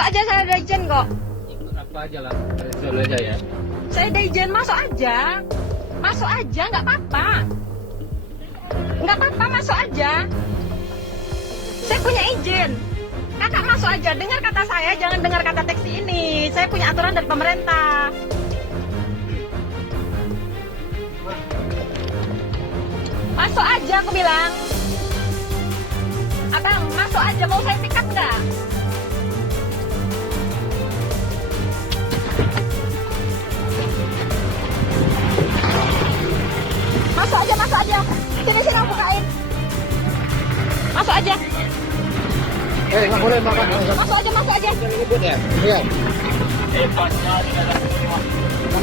Masuk aja, saya ada izin kok. Ikut apa aja lah, zone aja ya. Saya ada izin, masuk aja. Masuk aja, nggak apa-apa. Nggak apa-apa, masuk aja. Saya punya izin. Kakak masuk aja, dengar kata saya, jangan dengar kata taksi ini. Saya punya aturan dari pemerintah. Masuk aja, aku bilang. Abang, masuk aja, mau saya pick up nggak? Masuk aja, masuk aja. Sini, sini, aku bukain. Masuk aja. Nggak boleh makan. Masuk aja, masuk aja. Ribut ya? Iya.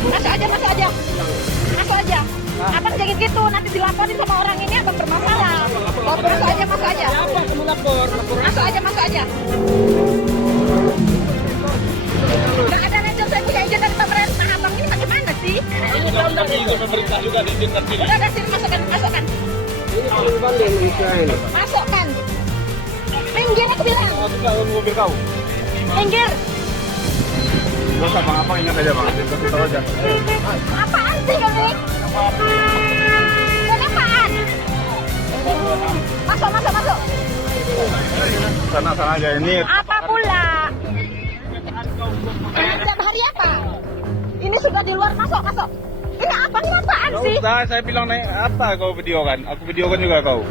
Masuk aja, masuk aja. Masuk aja. Abang jangan gitu, nanti dilaporin sama orang ini, abang bermasalah. Masuk aja, masuk aja. Apa kamu lapor? Masuk aja, masuk aja. Nggak ada legend, saya punya izin dari pemerintah. Abang ini bagaimana sih? Ini kan dari pemerintah juga diizinkan sini. Udah ada sini, masukkan, masukkan. Ini paling banding Indonesia ini. Masukkan. Minggir, aku bilang. Aku tahu mobil kau. Minggir. Gak usah bang, apa ingat aja bang, kasih tahu aja. Apaan sih kali? Apaan? Masuk, masuk, masuk. Sana aja ini. Apa pula? Setiap hari apa? Ini sudah di luar, masuk, masuk. Ini abang ini apaan sih? Udah, saya bilang naik apa kau video kan? Aku videokan juga kau.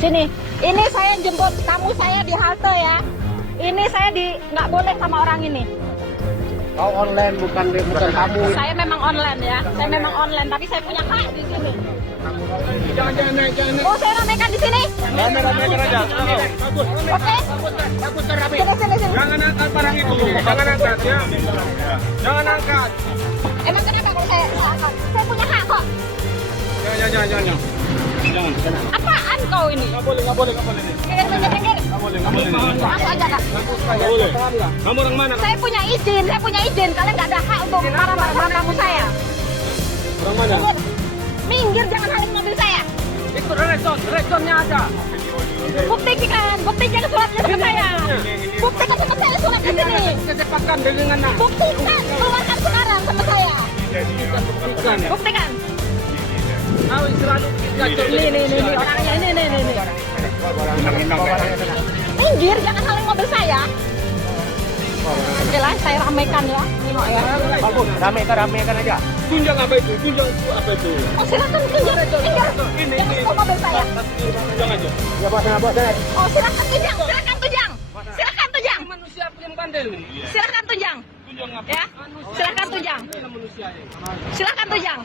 Sini, ini saya jemput kamu saya di halte ya. Ini saya nggak boleh sama orang ini. Kau online bukan kamu. Saya memang online ya, saya memang online, tapi saya punya hak di sini. Jangan naik. Oh, saya ramekan di sini. Ramekan aja. Oke. Sini, sini, sini. Jangan angkat barang itu, jangan angkat ya. Jangan angkat. Emang kenapa kalau saya angkat? Saya punya hak kok. Jangan. Apaan kau ini? Nggak boleh nih. Minggir, minggir, minggir. Nggak boleh. Masuk aja kak. Nggak boleh. Kamu orang mana? Saya punya izin. Kalian nggak ada hak untuk marah-marah kamu saya. Orang mana? Minggir, jangan halang mobil saya. Itu resonnya ada. Buktikan suratnya ke saya. Buktikan sama saya suratnya sini. Kecepatan dengan anak. Buktikan, keluarkan sekarang sama saya. Bukan ya. Buktikan. Tahu selalu. Nih, orangnya ini. Minggir, jangan halang mobil saya. Oke lah, saya ramekan ya. Nengok ya. Bagus, ramekan aja. Tunjang apa itu? Oh, silakan tunjang. Minggir. Ini. Jangan sentuh mobil saya. Tunjang aja. Ya bosnya. Oh, silakan tunjang. Silakan tunjang. Manusia yang bandel. Silakan tunjang. Tunjang apa? Ya. Silakan tunjang. Manusia. Silakan tunjang.